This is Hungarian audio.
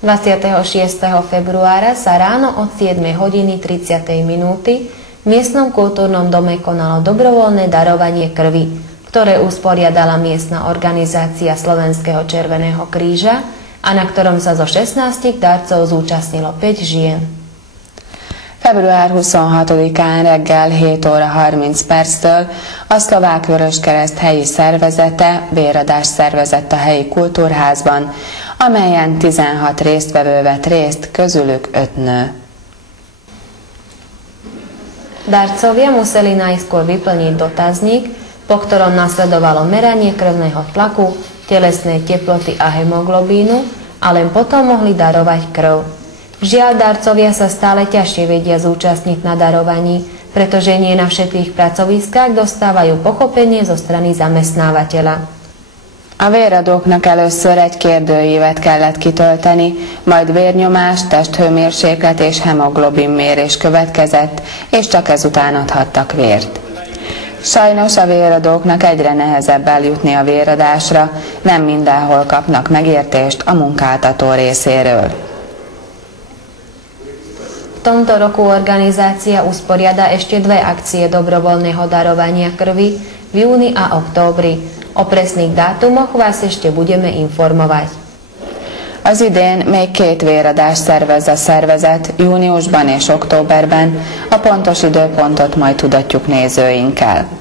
26. februára sa ráno od 7:30 v miestnom kultúrnom dome konalo dobrovoľné darovanie krvi, ktoré usporiadala miestna organizácia Slovenského Červeného kríža a na ktorom sa zo 16 darcov zúčastnilo 5 žien. Február 26-án reggel 7 óra 30 perctől a Szlovák Vöröskereszt helyi szervezete véradást szervezett a helyi kultúrházban, amelyen 16 résztvevő vett részt, közülük 5 nő. Darcovia museli najskôr vyplniť dotazník, po ktorom nasledovalo meranie krvného tlaku, telesnej teploty a hemoglobínu a len potom mohli darovať krv. Žiaľ, darcovia sa stále ťažšie vedia zúčastniť na darovaní, pretože nie na všetkých pracoviskách dostávajú pochopenie zo strany zamestnávateľa. A véradóknak először egy kérdőívet kellett kitölteni, majd vérnyomás, testhőmérséklet és hemoglobin mérés következett, és csak ezután adhattak vért. Sajnos a véradóknak egyre nehezebb eljutni a véradásra, nem mindenhol kapnak megértést a munkáltató részéről. V tomto roku organizácia usporiada ešte 2 akcie dobrovoľného darovania krvi v júni a októbri. O presných dátumoch vás ešte budeme informovať. Az idén még 2 véradást szervez a szervezet, júniusban és októberben, a pontos időpontot majd tudatjuk nézőinkkel.